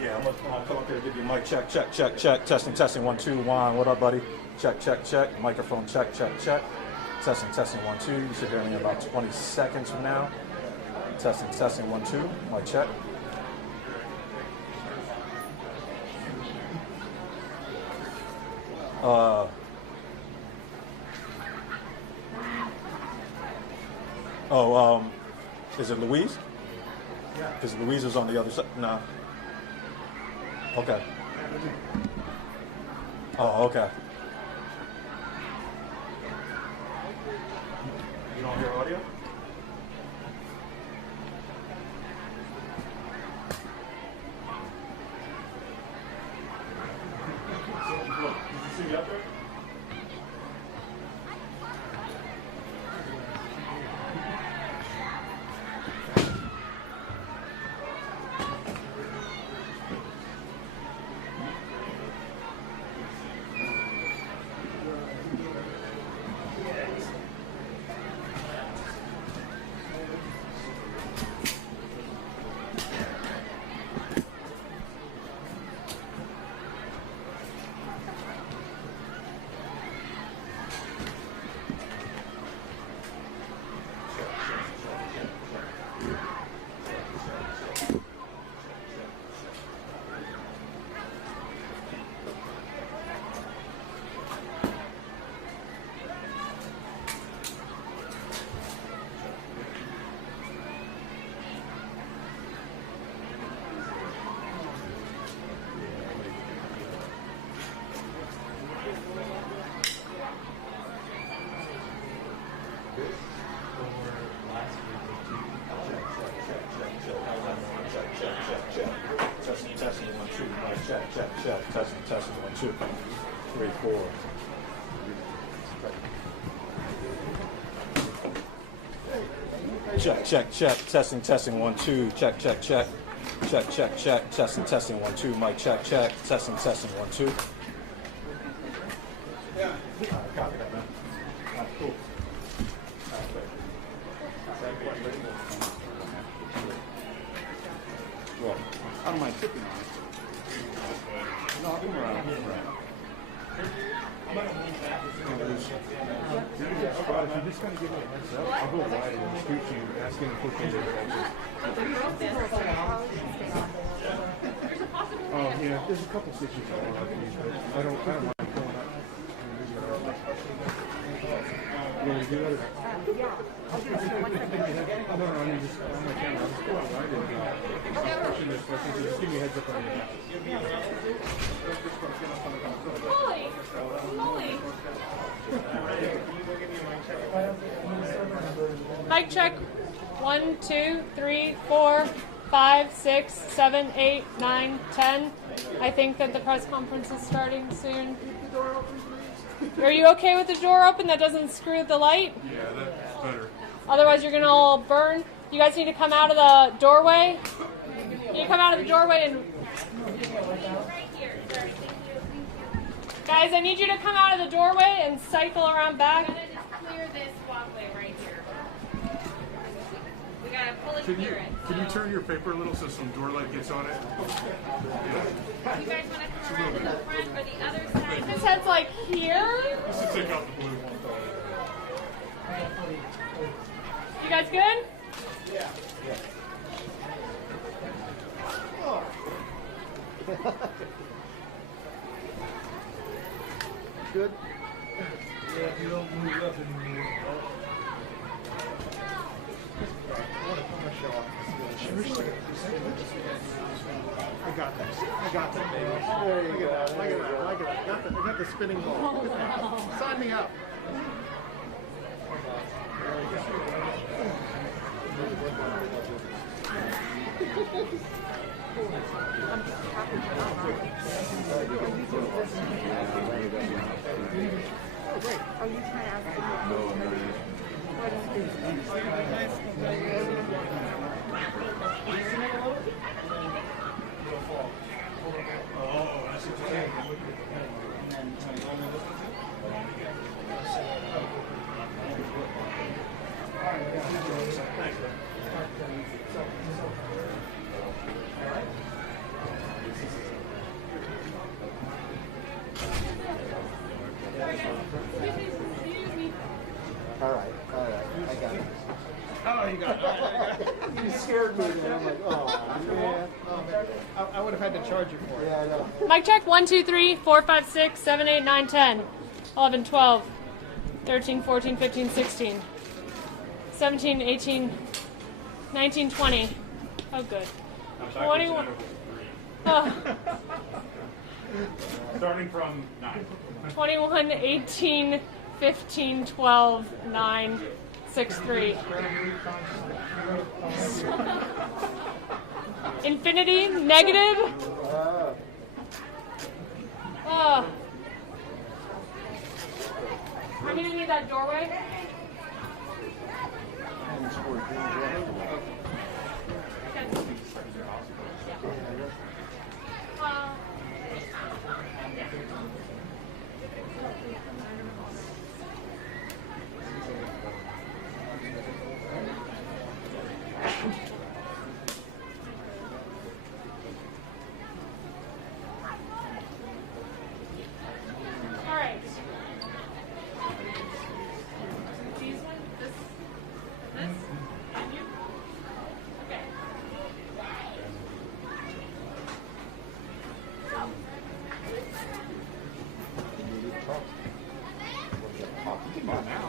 Yeah, I'm gonna come up here and give you a mic check, testing, testing, 1, 2, Juan, what up, buddy? Check, microphone check, testing, 1, 2. You should hear me in about 20 seconds from now. Testing, 1, 2, mic check. Is it Louise? Yeah. Because Louise is on the other side. No. Okay. Oh, okay. You don't hear audio? Look, did you see me up there? Testing, 1, 2, 3, 4. Check, testing, 1, 2, check, testing, 1, 2, mic check, testing, 1, 2. Yeah. Copy that, man. Cool. Well, I don't mind tipping on it. No, I'll come around. If you're just going to give me a heads up, I'll go wide and scoot you, asking to push into the Oh, yeah, there's a couple stitches I want to use, but I don't mind going up. You want me to do that? Yeah. I'll do it. No, I mean, just on my camera. I'll just go out wide and I'll push in this question. Just give me a heads up on that. Holy. Mic check. 1, 2, 3, 4, 5, 6, 7, 8, 9, 10. I think that the press conference is starting soon. Are you okay with the door open? That doesn't screw the light? Yeah, that's better. Otherwise you're going to all burn. You guys need to come out of the doorway. You come out of the doorway and... Guys, I need you to come out of the doorway and cycle around back. We gotta just clear this walkway right here. We gotta pull it clear it. Can you turn your paper a little so some door light gets on it? Yeah. You guys wanna come around to the front or the other side? This head's like here. Just to take out the blue one. You guys good? Yeah. Good? Yeah, if you don't move up anymore. I got that, baby. There you go. Look at that. I got the spinning ball. Sign me up. Are you trying to ask me? Oh, I see what you're saying. All right, scared me then. I'm like, oh, man. I would have had to charge you for it. Yeah, I know. Mic check 1, 2, 3, 4, 5, 6, 7, 8, 9, 10, 11, 12, 13, 14, 15, 16, 17, 18, 19, 20. Oh, good. 21. Oh. Starting from 9. 21, 18, 15, 12, 9, 6, 3. Infinity, negative. Oh. I'm going to need that doorway. All right. These one, this, and you. Okay. Come on now.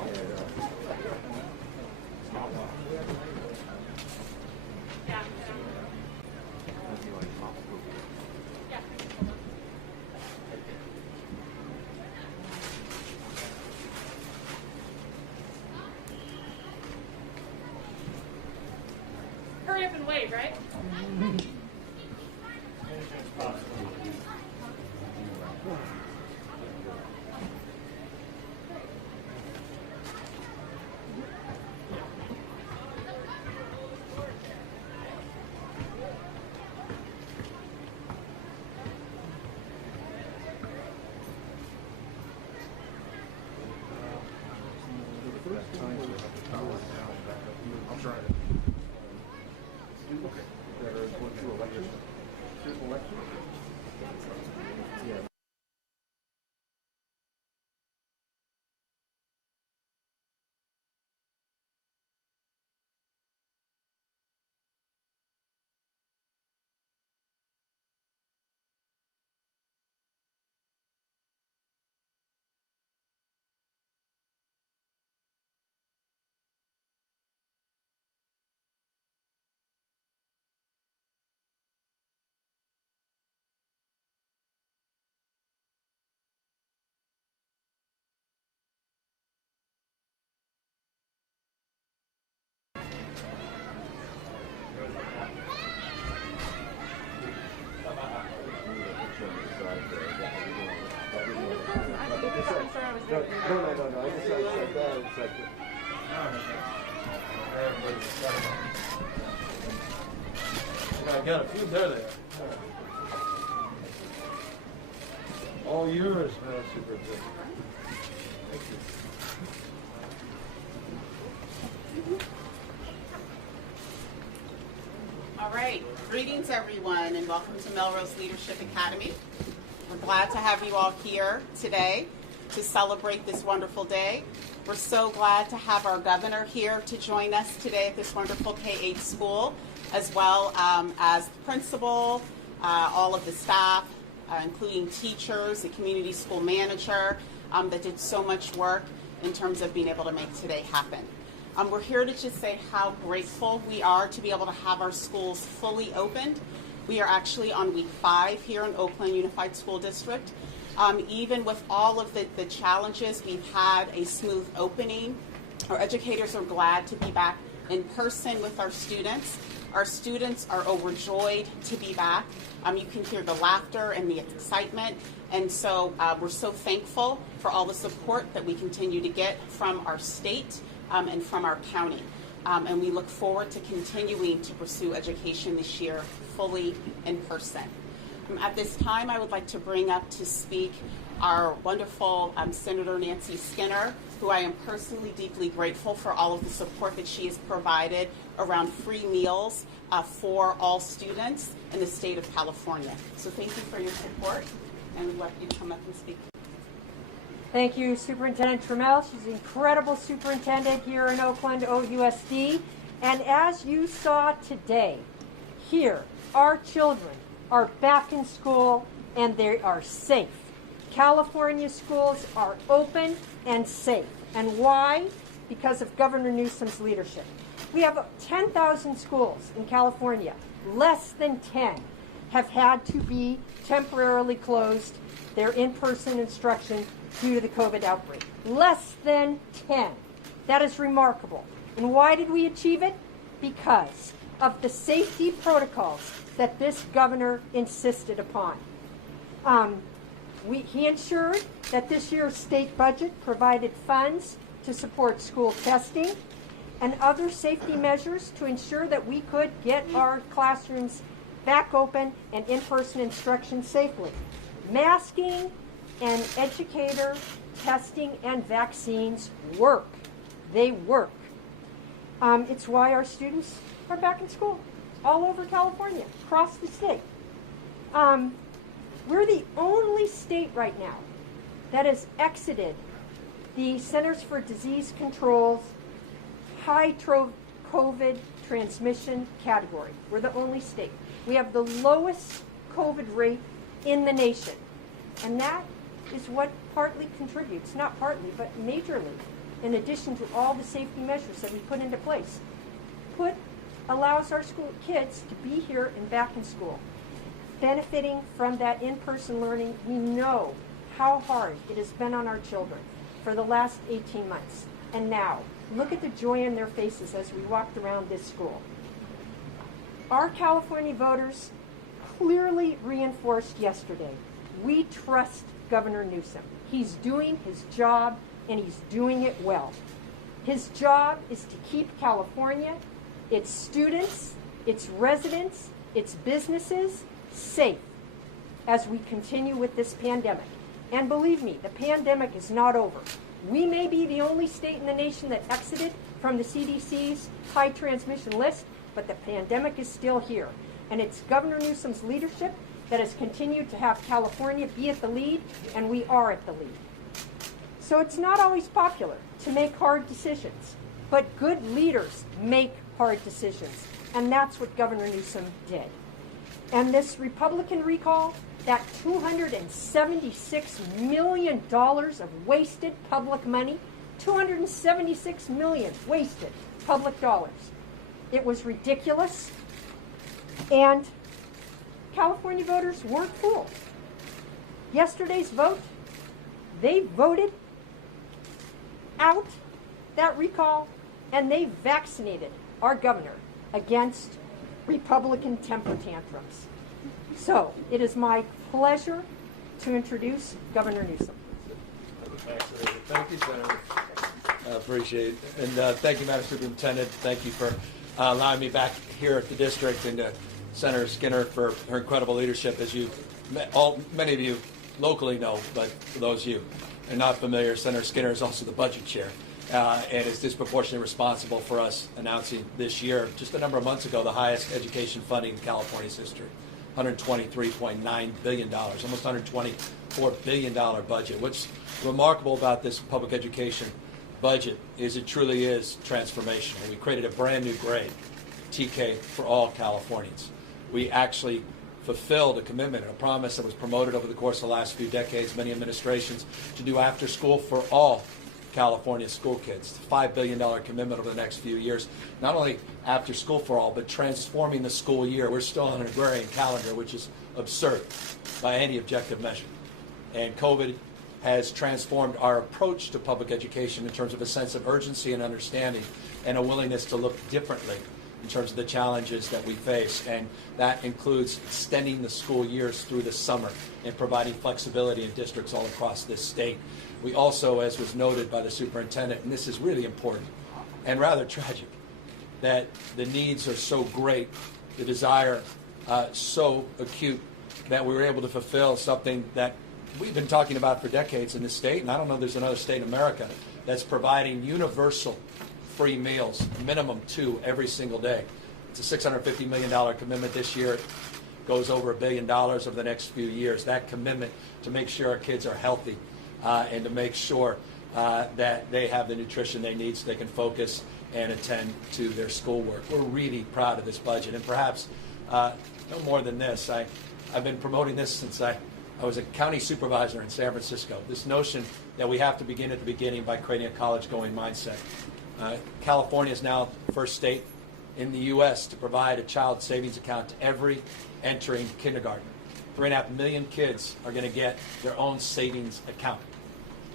Yeah. Yeah. Hurry up and wait, right? I'll try it. No. I just said that. It's like, I got a few there. All yours, man. Super good. Thank you. All right, greetings everyone and welcome to Melrose Leadership Academy. We're glad to have you all here today to celebrate this wonderful day. We're so glad to have our governor here to join us today at this wonderful K-8 school, as well as the principal, all of the staff, including teachers, the community school manager that did so much work in terms of being able to make today happen. We're here to just say how grateful we are to be able to have our schools fully opened. We are actually on week 5 here in Oakland Unified School District. Even with all of the challenges, we've had a smooth opening. Our educators are glad to be back in person with our students. Our students are overjoyed to be back. You can hear the laughter and the excitement. And so we're so thankful for all the support that we continue to get from our state and from our county. And we look forward to continuing to pursue education this year fully in person. At this time, I would like to bring up to speak our wonderful Senator Nancy Skinner, who I am personally deeply grateful for all of the support that she has provided around free meals for all students in the state of California. So thank you for your support, and we'd like you to come up and speak. Thank you, Superintendent Trammell. She's an incredible superintendent here in Oakland, OUSD. And as you saw today, here, our children are back in school and they are safe. California schools are open and safe. And why? Because of Governor Newsom's leadership. We have 10,000 schools in California. Less than 10 have had to be temporarily closed, their in-person instruction due to the COVID outbreak. Less than 10. That is remarkable. And why did we achieve it? Because of the safety protocols that this governor insisted upon. He ensured that this year's state budget provided funds to support school testing and other safety measures to ensure that we could get our classrooms back open and in-person instruction safely. Masking and educator testing and vaccines work. They work. It's why our students are back in school all over California, across the state. We're the only state right now that has exited the Centers for Disease Control's high COVID transmission category. We're the only state. We have the lowest COVID rate in the nation. And that is what partly contributes, not partly, but majorly, in addition to all the safety measures that we put into place, allows our school kids to be here and back in school, benefiting from that in-person learning. We know how hard it has been on our children for the last 18 months. And now, look at the joy in their faces as we walked around this school. Our California voters clearly reinforced yesterday, we trust Governor Newsom. He's doing his job, and he's doing it well. His job is to keep California, its students, its residents, its businesses safe as we continue with this pandemic. And believe me, the pandemic is not over. We may be the only state in the nation that exited from the CDC's high transmission list, but the pandemic is still here. And it's Governor Newsom's leadership that has continued to have California be at the lead, and we are at the lead. So it's not always popular to make hard decisions, but good leaders make hard decisions, and that's what Governor Newsom did. And this Republican recall, that $276 million of wasted public money, $276 million wasted public dollars. It was ridiculous, and California voters weren't fooled. Yesterday's vote, they voted out that recall, and they vaccinated our governor against Republican temper tantrums. So it is my pleasure to introduce Governor Newsom. Thank you, Senator. I appreciate it. And thank you, Madam Superintendent. Thank you for allowing me back here at the district, and to Senator Skinner for her incredible leadership. As many of you locally know, but for those of you who are not familiar, Senator Skinner is also the budget chair and is disproportionately responsible for us announcing this year, just a number of months ago, the highest education funding in California's history. $123.9 billion, almost $124 billion budget. What's remarkable about this public education budget is it truly is transformational. We created a brand new grade, TK, for all Californians. We actually fulfilled a commitment and a promise that was promoted over the course of the last few decades, many administrations, to do after school for all California school kids. $5 billion commitment over the next few years. Not only after school for all, but transforming the school year. We're still on an agrarian calendar, which is absurd by any objective measure. And COVID has transformed our approach to public education in terms of a sense of urgency and understanding, and a willingness to look differently in terms of the challenges that we face. And that includes extending the school years through the summer and providing flexibility in districts all across this state. We also, as was noted by the superintendent, and this is really important and rather tragic, that the needs are so great, the desire so acute, that we were able to fulfill something that we've been talking about for decades in this state, and I don't know if there's another state in America that's providing universal free meals, minimum 2 every single day. It's a $650 million commitment this year. It goes over $1 billion over the next few years. That commitment to make sure our kids are healthy and to make sure that they have the nutrition they need so they can focus and attend to their schoolwork. We're really proud of this budget, and perhaps no more than this. I've been promoting this since I was a county supervisor in San Francisco. This notion that we have to begin at the beginning by creating a college-going mindset. California is now the first state in the U.S. to provide a child savings account to every entering kindergarten. 3.5 million kids are going to get their own savings account.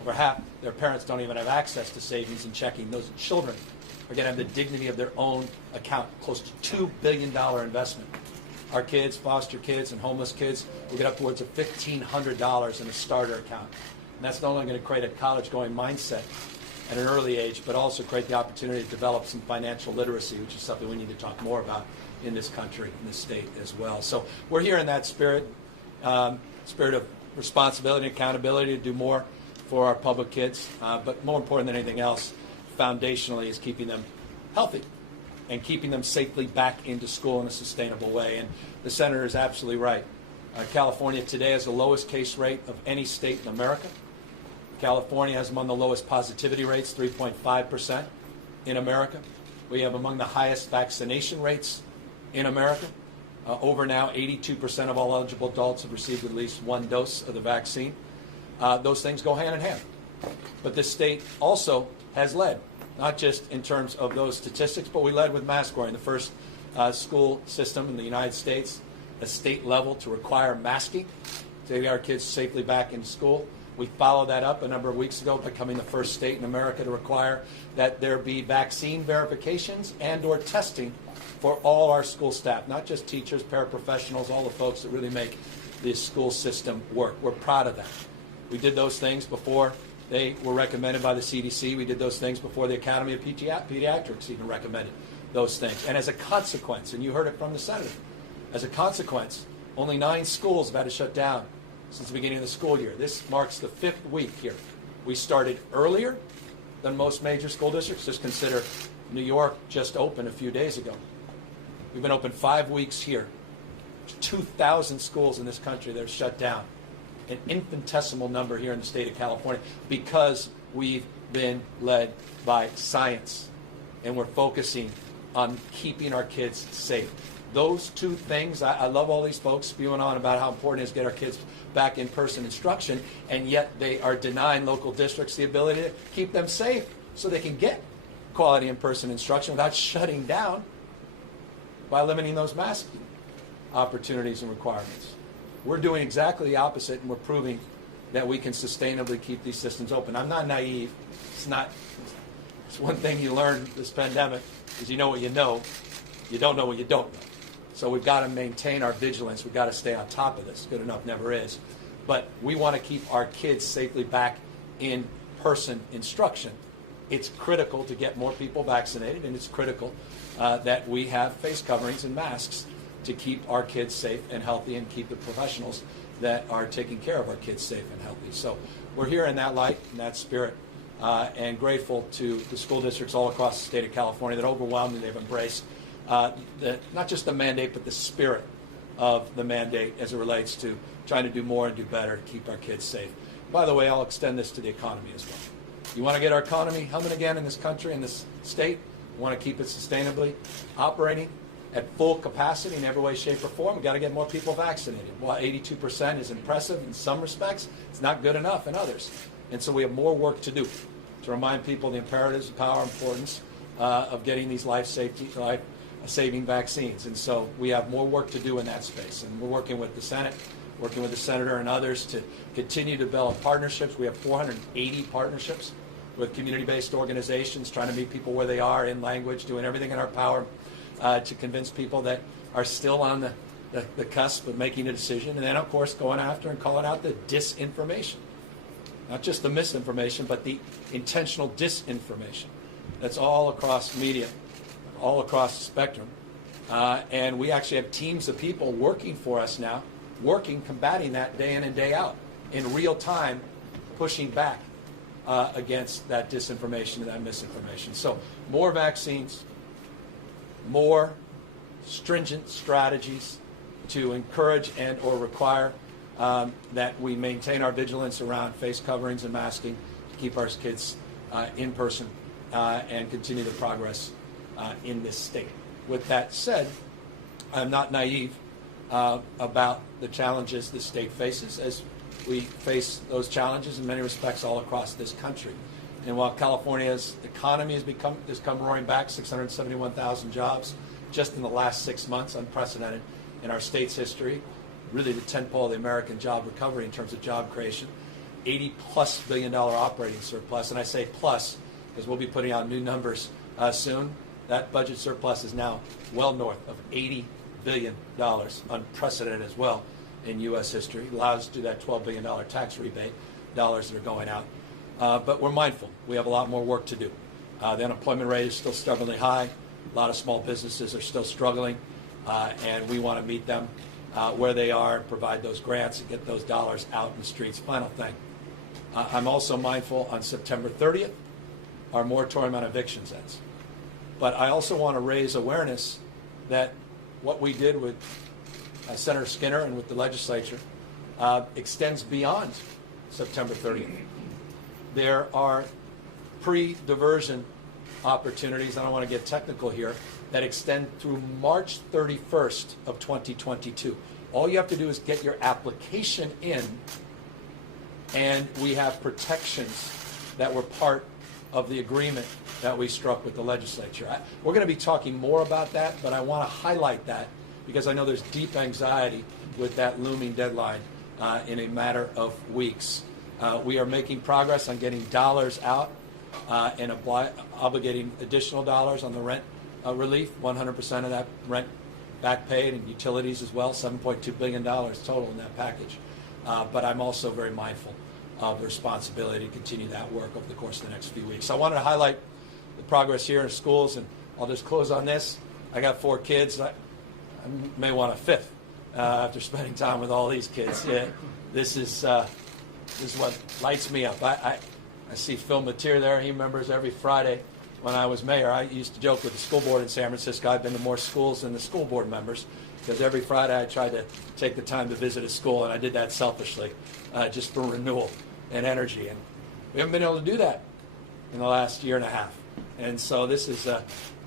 Over half their parents don't even have access to savings and checking. Those children are going to have the dignity of their own account, close to $2 billion investment. Our kids, foster kids, and homeless kids will get upwards of $1,500 in a starter account. And that's not only going to create a college-going mindset at an early age, but also create the opportunity to develop some financial literacy, which is something we need to talk more about in this country, in this state as well. So we're here in that spirit of responsibility and accountability to do more for our public kids. But more important than anything else, foundationally, is keeping them healthy and keeping them safely back into school in a sustainable way. And the senator is absolutely right. California today has the lowest case rate of any state in America. California has among the lowest positivity rates, 3.5% in America. We have among the highest vaccination rates in America. Over now, 82% of all eligible adults have received at least one dose of the vaccine. Those things go hand in hand. But this state also has led, not just in terms of those statistics, but we led with mask wearing, the first school system in the United States, a state level, to require masking to get our kids safely back into school. We followed that up a number of weeks ago, becoming the first state in America to require that there be vaccine verifications and or testing for all our school staff, not just teachers, paraprofessionals, all the folks that really make this school system work. We're proud of that. We did those things before they were recommended by the CDC. We did those things before the Academy of Pediatrics even recommended those things. And as a consequence, and you heard it from the senator, as a consequence, only 9 schools have had to shut down since the beginning of the school year. This marks the 5th week here. We started earlier than most major school districts. Just consider New York just opened a few days ago. We've been open 5 weeks here. There's 2,000 schools in this country that are shut down. An infinitesimal number here in the state of California because we've been led by science and we're focusing on keeping our kids safe. Those two things, I love all these folks spewing on about how important it is to get our kids back in-person instruction, and yet they are denying local districts the ability to keep them safe so they can get quality in-person instruction without shutting down by limiting those masking opportunities and requirements. We're doing exactly the opposite, and we're proving that we can sustainably keep these systems open. I'm not naive. It's one thing you learn this pandemic is you know what you know. You don't know what you don't know. So we've got to maintain our vigilance. We've got to stay on top of this. Good enough never is. But we want to keep our kids safely back in person instruction. It's critical to get more people vaccinated, and it's critical that we have face coverings and masks to keep our kids safe and healthy and keep the professionals that are taking care of our kids safe and healthy. So we're here in that light, in that spirit, and grateful to the school districts all across the state of California that overwhelmingly they've embraced not just the mandate, but the spirit of the mandate as it relates to trying to do more and do better to keep our kids safe. By the way, I'll extend this to the economy as well. You want to get our economy humming again in this country, in this state? You want to keep it sustainably operating at full capacity in every way, shape, or form? We've got to get more people vaccinated. While 82% is impressive in some respects, it's not good enough in others. And so we have more work to do to remind people the imperatives, the power, importance of getting these life-saving vaccines. And so we have more work to do in that space. And we're working with the Senate, working with the senator and others to continue to develop partnerships. We have 480 partnerships with community-based organizations, trying to meet people where they are in language, doing everything in our power to convince people that are still on the cusp of making a decision. And then, of course, going after and calling out the disinformation. Not just the misinformation, but the intentional disinformation that's all across media, all across the spectrum. And we actually have teams of people working for us now, combating that day in and day out, in real time, pushing back against that disinformation and that misinformation. So more vaccines, more stringent strategies to encourage and or require that we maintain our vigilance around face coverings and masking, keep our kids in person and continue the progress in this state. With that said, I'm not naive about the challenges the state faces, as we face those challenges in many respects all across this country. And while California's economy has come roaring back, 671,000 jobs just in the last 6 months, unprecedented in our state's history, really the tentpole of the American job recovery in terms of job creation, $80+ billion operating surplus, and I say plus because we'll be putting out new numbers soon. That budget surplus is now well north of $80 billion, unprecedented as well in U.S. history. Allows us to do that $12 billion tax rebate, dollars that are going out. But we're mindful. We have a lot more work to do. The unemployment rate is still stubbornly high. A lot of small businesses are still struggling, and we want to meet them where they are and provide those grants and get those dollars out in the streets. Final thing. I'm also mindful on September 30th, our moratorium on evictions ends. But I also want to raise awareness that what we did with Senator Skinner and with the legislature extends beyond September 30th. There are pre-diversion opportunities, I don't want to get technical here, that extend through March 31st of 2022. All you have to do is get your application in, and we have protections that were part of the agreement that we struck with the legislature. We're going to be talking more about that, but I want to highlight that because I know there's deep anxiety with that looming deadline in a matter of weeks. We are making progress on getting dollars out and obligating additional dollars on the rent relief, 100% of that rent back paid, and utilities as well, $7.2 billion total in that package. But I'm also very mindful of the responsibility to continue that work over the course of the next few weeks. I wanted to highlight the progress here in schools, and I'll just close on this. I got 4 kids. I may want a 5th after spending time with all these kids. Yeah, this is what lights me up. I see Phil Mateer there. He remembers every Friday when I was mayor. I used to joke with the school board in San Francisco. I've been to more schools than the school board members because every Friday I tried to take the time to visit a school, and I did that selfishly just for renewal and energy. And we haven't been able to do that in the last year and a half. And so this is,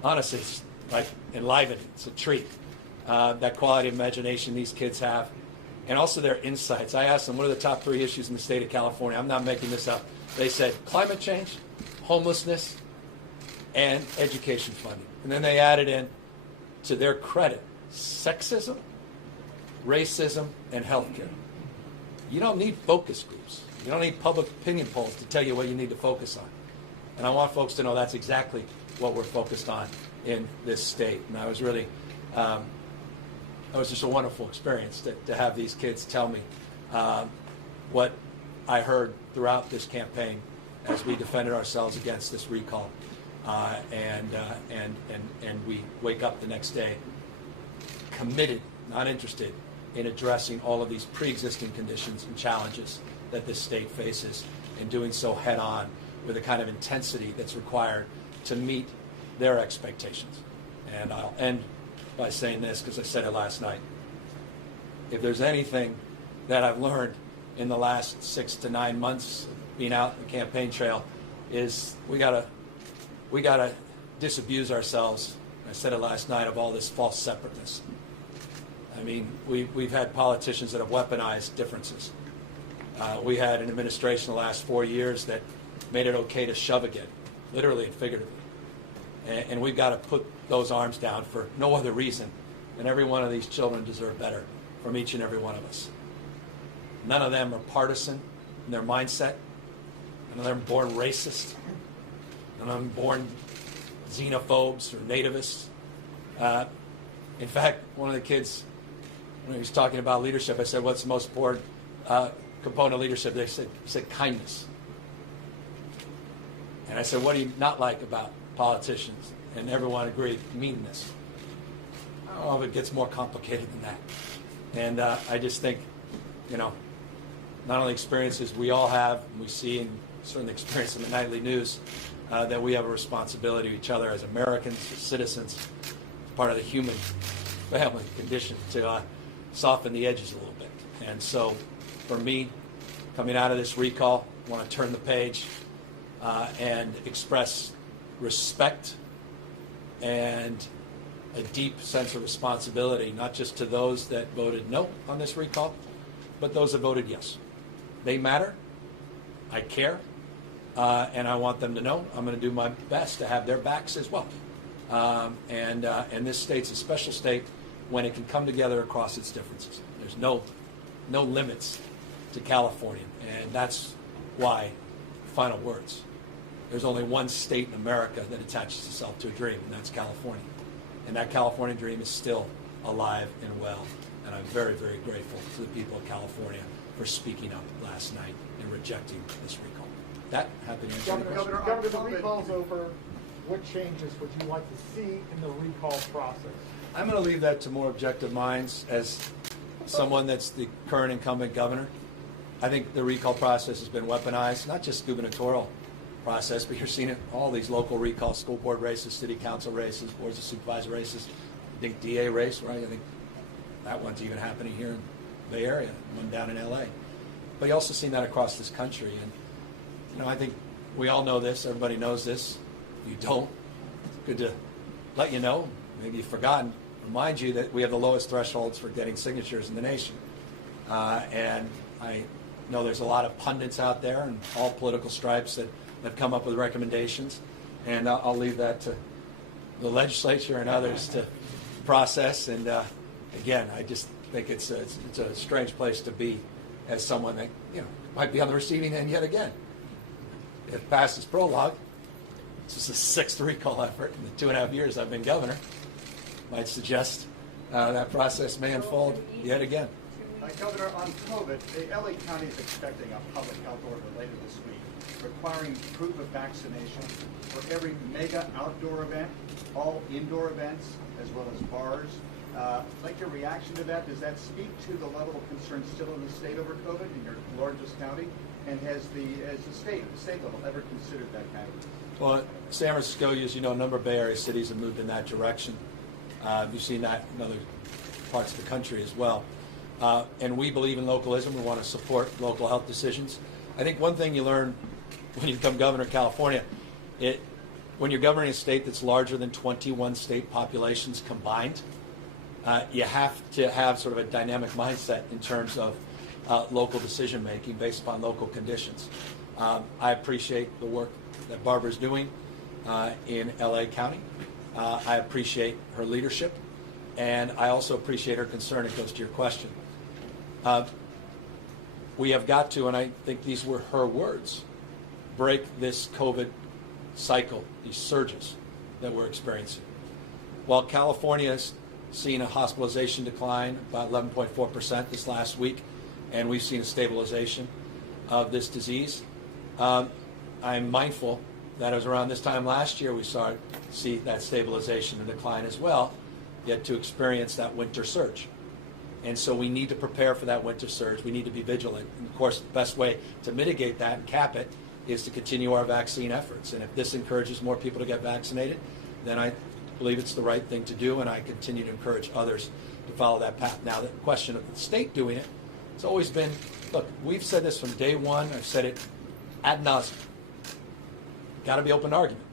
honestly, it's like enlivening. It's a treat. That quality of imagination these kids have, and also their insights. I asked them, what are the top 3 issues in the state of California? I'm not making this up. They said climate change, homelessness, and education funding. And then they added in, to their credit, sexism, racism, and healthcare. You don't need focus groups. You don't need public opinion polls to tell you what you need to focus on. And I want folks to know that's exactly what we're focused on in this state. And I was really, it was just a wonderful experience to have these kids tell me what I heard throughout this campaign as we defended ourselves against this recall. And we wake up the next day committed, not interested, in addressing all of these pre-existing conditions and challenges that this state faces, and doing so head on with the kind of intensity that's required to meet their expectations. And I'll end by saying this because I said it last night. If there's anything that I've learned in the last 6 to 9 months being out on the campaign trail is we gotta disabuse ourselves. I said it last night, of all this false separateness. I mean, we've had politicians that have weaponized differences. We had an administration the last 4 years that made it okay to shove again, literally and figuratively. And we've got to put those arms down for no other reason than every one of these children deserve better from each and every one of us. None of them are partisan in their mindset. None of them are born racist. None of them are born xenophobes or nativists. In fact, one of the kids, when he was talking about leadership, I said, what's the most important component of leadership? They said kindness. And I said, what do you not like about politicians? And everyone agreed, meanness. I don't know if it gets more complicated than that. And I just think, not only experiences we all have, and we see, and certainly experience in the nightly news, that we have a responsibility to each other as Americans, as citizens, as part of the human family condition to soften the edges a little bit. And so, for me, coming out of this recall, I want to turn the page. and express respect and a deep sense of responsibility, not just to those that voted no on this recall, but those that voted yes. They matter. I care. And I want them to know I'm going to do my best to have their backs as well. And this state's a special state when it can come together across its differences. There's no limits to California, and that's why, final words, there's only one state in America that attaches itself to a dream, and that's California. And that California dream is still alive and well. And I'm very, very grateful to the people of California for speaking up last night and rejecting this recall. That happened. Governor, the recall's over. What changes would you like to see in the recall process? I'm going to leave that to more objective minds. As someone that's the current incumbent governor, I think the recall process has been weaponized, not just gubernatorial process, but you're seeing it all these local recalls, school board races, city council races, boards of supervisor races. I think DA race, right? I think that one's even happening here in the Bay Area, one down in LA. But you also seen that across this country. And, you know, I think we all know this. Everybody knows this. If you don't, it's good to let you know. Maybe you've forgotten. Remind you that we have the lowest thresholds for getting signatures in the nation. And I know there's a lot of pundits out there and all political stripes that have come up with recommendations. And I'll leave that to the legislature and others to process. And again, I just think it's a strange place to be as someone that, you know, might be on the receiving end yet again. If past is prologue, this is the sixth recall effort in the 2.5 years I've been governor. Might suggest that process may unfold yet again. Governor, on COVID, the LA County is expecting a public health order later this week requiring proof of vaccination for every mega outdoor event, all indoor events, as well as bars. Like your reaction to that, does that speak to the level of concern still in the state over COVID in your largest county? And has the state level ever considered that kind of? Well, San Francisco, as you know, a number of Bay Area cities have moved in that direction. You've seen that in other parts of the country as well. And we believe in localism. We want to support local health decisions. I think one thing you learn when you become governor of California, when you're governing a state that's larger than 21 state populations combined, you have to have sort of a dynamic mindset in terms of local decision making based upon local conditions. I appreciate the work that Barbara's doing in LA County. I appreciate her leadership, and I also appreciate her concern. It goes to your question. We have got to, and I think these were her words, break this COVID cycle, these surges that we're experiencing. While California has seen a hospitalization decline about 11.4% this last week, and we've seen a stabilization of this disease, I'm mindful that it was around this time last year we see that stabilization and decline as well, yet to experience that winter surge. And so we need to prepare for that winter surge. We need to be vigilant. And of course, the best way to mitigate that and cap it is to continue our vaccine efforts. And if this encourages more people to get vaccinated, then I believe it's the right thing to do, and I continue to encourage others to follow that path. Now, the question of the state doing it, it's always been, look, we've said this from day one. I've said it ad nauseum. Got to be open to argument.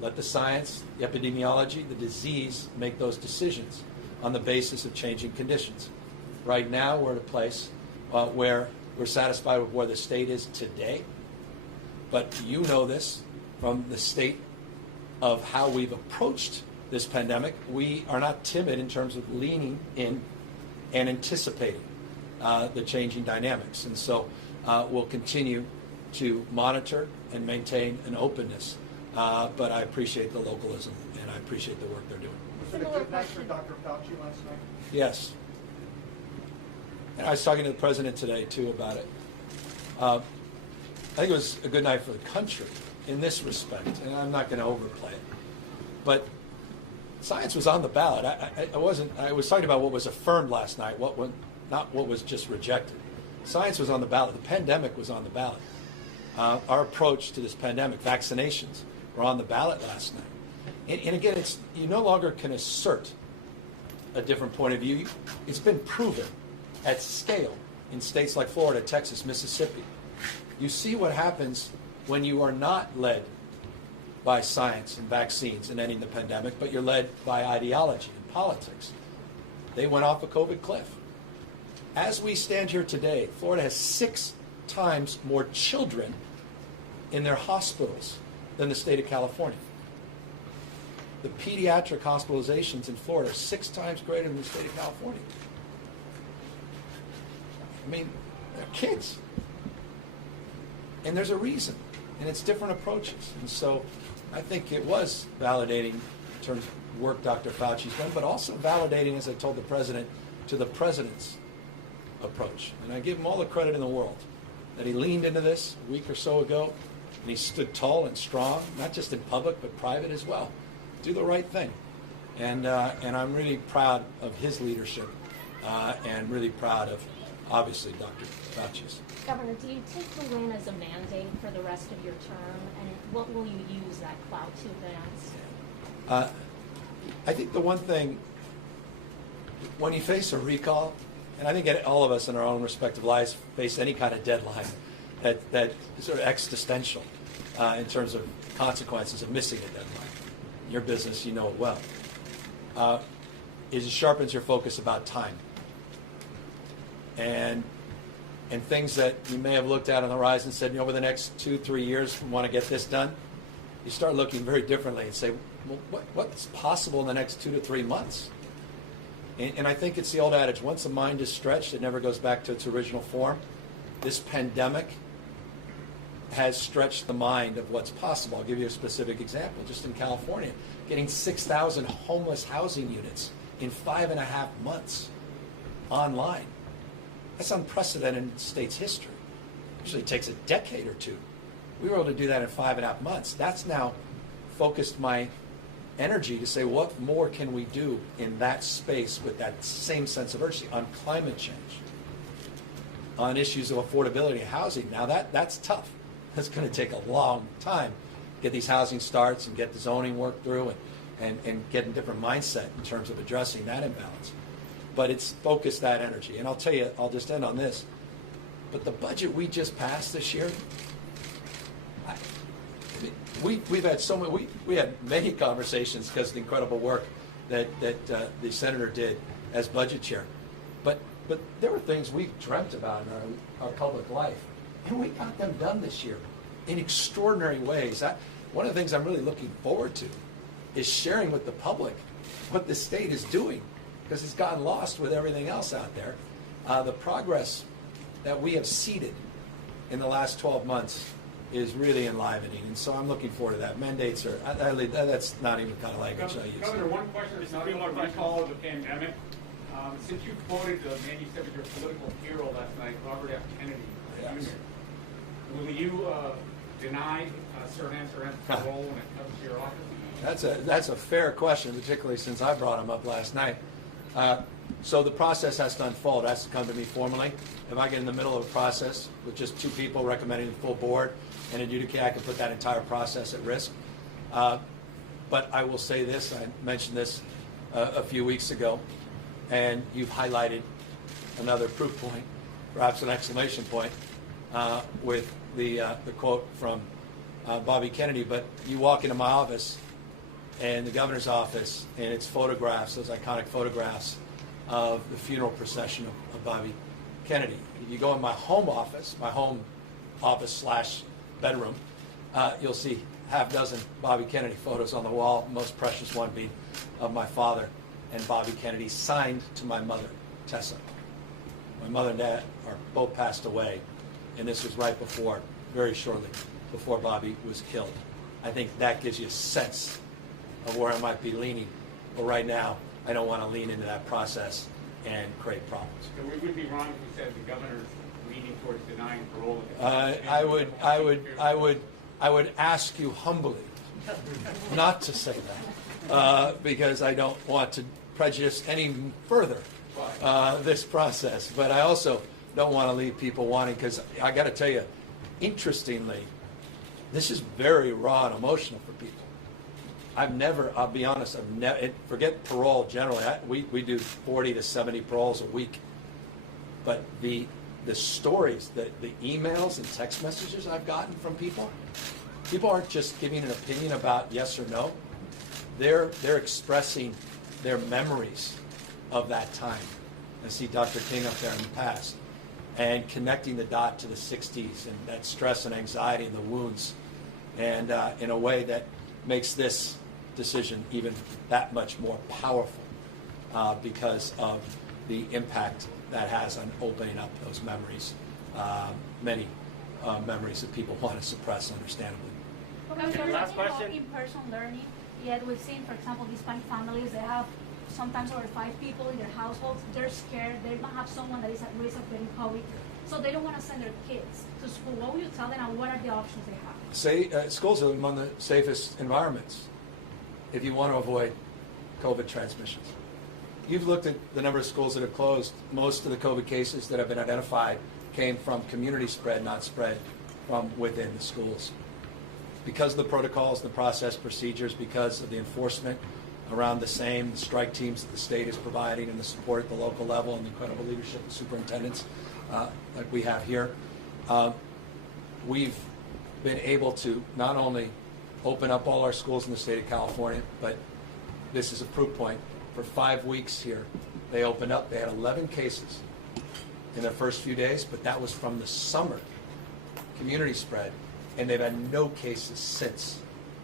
Let the science, the epidemiology, the disease make those decisions on the basis of changing conditions. Right now, we're at a place where we're satisfied with where the state is today. But you know this from the state of how we've approached this pandemic. We are not timid in terms of leaning in and anticipating the changing dynamics. And so we'll continue to monitor and maintain an openness. But I appreciate the localism, and I appreciate the work they're doing. Was it a good night for Dr. Fauci last night? Yes. And I was talking to the president today, too, about it. I think it was a good night for the country in this respect, and I'm not going to overplay it. But science was on the ballot. I was talking about what was affirmed last night, not what was just rejected. Science was on the ballot. The pandemic was on the ballot. Our approach to this pandemic, vaccinations, were on the ballot last night. And again, you no longer can assert a different point of view. It's been proven at scale in states like Florida, Texas, Mississippi. You see what happens when you are not led by science and vaccines and ending the pandemic, but you're led by ideology and politics. They went off a COVID cliff. As we stand here today, Florida has 6 times more children in their hospitals than the state of California. The pediatric hospitalizations in Florida are 6 times greater than the state of California. I mean, they're kids. And there's a reason, and it's different approaches. And so I think it was validating in terms of work Dr. Fauci's done, but also validating, as I told the president, to the president's approach. And I give him all the credit in the world that he leaned into this a week or so ago, and he stood tall and strong, not just in public, but private as well. Do the right thing. And I'm really proud of his leadership and really proud of, obviously, Dr. Fauci's. Governor, do you take the win as a mandate for the rest of your term, and what will you use that clout to advance? I think the one thing, when you face a recall, and I think all of us in our own respective lives face any kind of deadline that is sort of existential in terms of consequences of missing a deadline. In your business, you know it well. Is it sharpens your focus about time. And things that you may have looked at on the horizon and said, over the next 2-3 years, we want to get this done. You start looking very differently and say, well, what's possible in the next 2 to 3 months? And I think it's the old adage, once the mind is stretched, it never goes back to its original form. This pandemic has stretched the mind of what's possible. I'll give you a specific example. Just in California, getting 6,000 homeless housing units in 5.5 months online. That's unprecedented in the state's history. Usually it takes a decade or 2. We were able to do that in 5.5 months. That's now focused my energy to say, what more can we do in that space with that same sense of urgency on climate change, on issues of affordability of housing. Now that's tough. That's going to take a long time to get these housing starts and get the zoning worked through and get a different mindset in terms of addressing that imbalance. But it's focused that energy. And I'll tell you, I'll just end on this. But the budget we just passed this year, we've had so many, we had many conversations because of the incredible work that the senator did as budget chair. But there were things we dreamt about in our public life, and we got them done this year in extraordinary ways. One of the things I'm really looking forward to is sharing with the public what the state is doing, because it's gotten lost with everything else out there. The progress that we have seeded in the last 12 months is really enlivening, and so I'm looking forward to that. Mandates are, that's not even the kind of language I use. Governor, one question is not even a recall of the pandemic. Since you quoted the man you said was your political hero last night, Robert F. Kennedy Jr., will you deny Sirhan's parole when it comes to your office? That's a fair question, particularly since I brought him up last night. So the process has to unfold. It has to come to me formally. If I get in the middle of a process with just 2 people recommending the full board and adjudicate, I can put that entire process at risk. But I will say this, I mentioned this a few weeks ago, and you've highlighted another proof point, perhaps an exclamation point, with the quote from Bobby Kennedy. But you walk into my office and the governor's office, and it's photographs, those iconic photographs of the funeral procession of Bobby Kennedy. If you go in my home office / bedroom, you'll see half dozen Bobby Kennedy photos on the wall, the most precious one being of my father and Bobby Kennedy, signed to my mother, Tessa. My mother and dad are both passed away, and this was right before, very shortly before Bobby was killed. I think that gives you a sense of where I might be leaning. But right now, I don't want to lean into that process and create problems. So we would be wrong if we said the governor's leaning towards denying parole. I would ask you humbly not to say that, because I don't want to prejudice any further this process. But I also don't want to leave people wanting, because I got to tell you, interestingly, this is very raw and emotional for people. I'll be honest, forget parole generally. We do 40 to 70 paroles a week. But the the stories, the emails and text messages I've gotten from people aren't just giving an opinion about yes or no. They're expressing their memories of that time. I see Dr. King up there in the past, and connecting the dot to the 60s and that stress and anxiety and the wounds, and in a way that makes this decision even that much more powerful because of the impact that has on opening up those memories, many memories that people want to suppress, understandably. Last question. In-person learning, yet we've seen, for example, Hispanic families, they have sometimes over 5 people in their households. They're scared. They don't have someone that is at risk of getting COVID, so they don't want to send their kids to school. What will you tell them, and what are the options they have? Schools are among the safest environments if you want to avoid COVID transmissions. You've looked at the number of schools that have closed. Most of the COVID cases that have been identified came from community spread, not spread from within the schools. Because of the protocols, the process, procedures, because of the enforcement around the same strike teams that the state is providing and the support at the local level and the incredible leadership of superintendents like we have here, we've been able to not only open up all our schools in the state of California, but this is a proof point. For 5 weeks here, they opened up. They had 11 cases in their first few days, but that was from the summer community spread, and they've had no cases since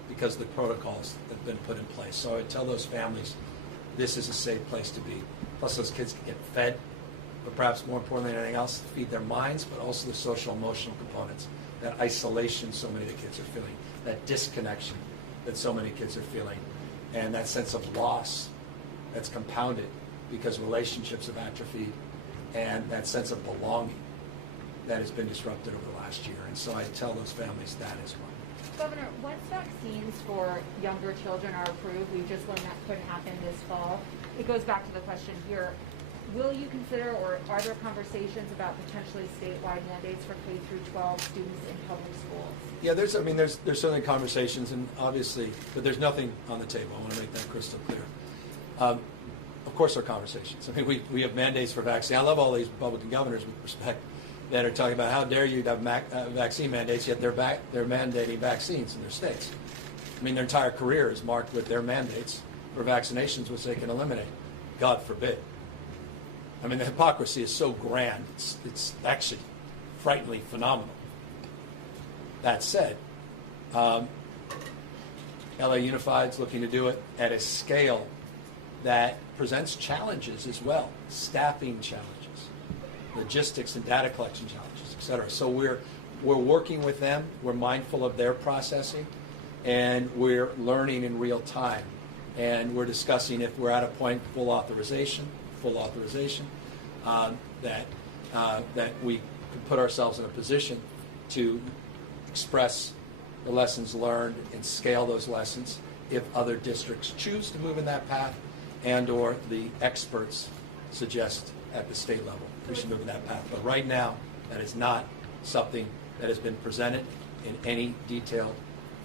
because of the protocols that have been put in place. So I would tell those families this is a safe place to be. Plus those kids can get fed, but perhaps more importantly than anything else, feed their minds, but also the social emotional components, that isolation so many of the kids are feeling, that disconnection that so many kids are feeling, and that sense of loss that's compounded because relationships have atrophied, and that sense of belonging that has been disrupted over the last year. And so I tell those families that as well. Governor, once vaccines for younger children are approved, we just learned that could happen this fall. It goes back to the question here. Will you consider, or are there conversations about potentially statewide mandates for K through 12 students in public schools? Yeah, there's certainly conversations, and obviously, but there's nothing on the table. I want to make that crystal clear. Of course, there are conversations. I mean, we have mandates for vaccine. I love all these Republican governors, with respect, that are talking about how dare you have vaccine mandates, yet they're mandating vaccines in their states. I mean, their entire career is marked with their mandates for vaccinations, which they can eliminate. God forbid. I mean, the hypocrisy is so grand, it's actually frighteningly phenomenal. That said, LA Unified is looking to do it at a scale that presents challenges as well, staffing challenges, logistics and data collection challenges, et cetera. So we're working with them, we're mindful of their processing, and we're learning in real time. And we're discussing if we're at a point full authorization, that we could put ourselves in a position to express the lessons learned and scale those lessons if other districts choose to move in that path, and or the experts suggest at the state level we should move in that path. But right now, that is not something that has been presented in any detailed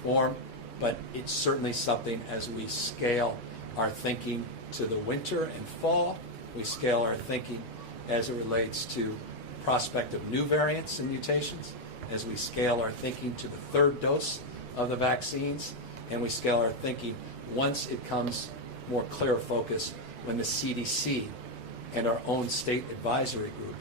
form, but it's certainly something as we scale our thinking to the winter and fall, we scale our thinking as it relates to prospect of new variants and mutations, as we scale our thinking to the third dose of the vaccines, and we scale our thinking once it comes more clear focus when the CDC and our own state advisory group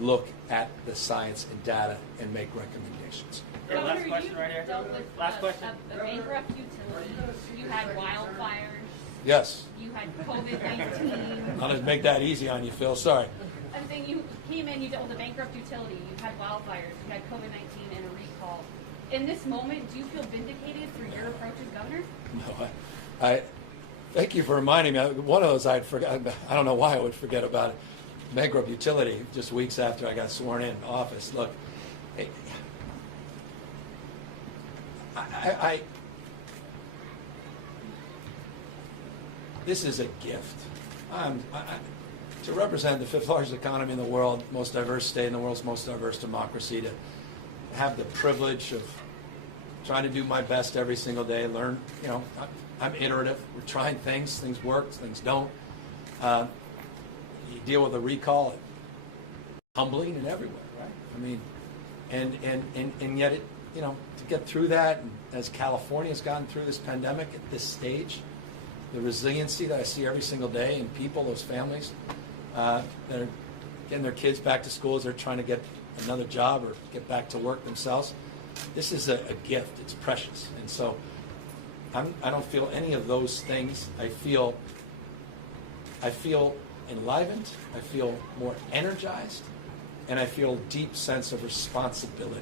look at the science and data and make recommendations. Governor, last question right here. Dealt with Last question. A bankrupt utility. You had wildfires. Yes. You had COVID-19. I'll just make that easy on you, Phil. Sorry. I'm saying you came in, you dealt with a bankrupt utility. You had wildfires. You had COVID-19 and a recall. In this moment, do you feel vindicated for your approach as governor? No, I thank you for reminding me. One of those I'd forgot. I don't know why I would forget about it. Bankrupt utility, just weeks after I got sworn in office. Look, this is a gift. To represent the fifth largest economy in the world, most diverse state in the world's most diverse democracy, to have the privilege of trying to do my best every single day, learn, I'm iterative. We're trying things work, things don't. You deal with a recall, humbling and everywhere, right? I mean, and yet it, you know, to get through that, and as California's gotten through this pandemic at this stage, the resiliency that I see every single day in people, those families that are getting their kids back to school as they're trying to get another job or get back to work themselves, this is a gift. It's precious. And so I don't feel any of those things. I feel enlivened. I feel more energized. And I feel a deep sense of responsibility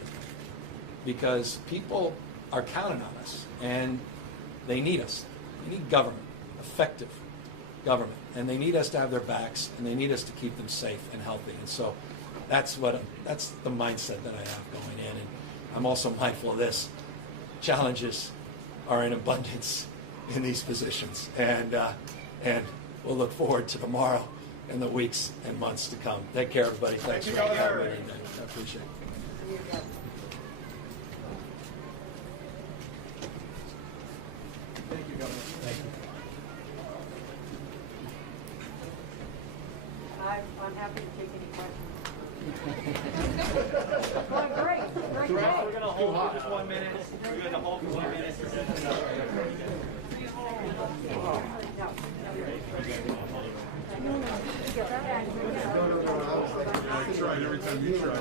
because people are counting on us and they need us. They need government, effective government, and they need us to have their backs and they need us to keep them safe and healthy. And so that's the mindset that I have going in. And I'm also mindful of this. Challenges are in abundance in these positions, and we'll look forward to tomorrow and the weeks and months to come. Take care, everybody. Thanks for having me. I appreciate it. Thank you, Governor. Thank you. I'm happy to take any questions. Well, great. We're going to hold for just 1 minute. We're going to hold for 1 minute. No. I tried every time you tried.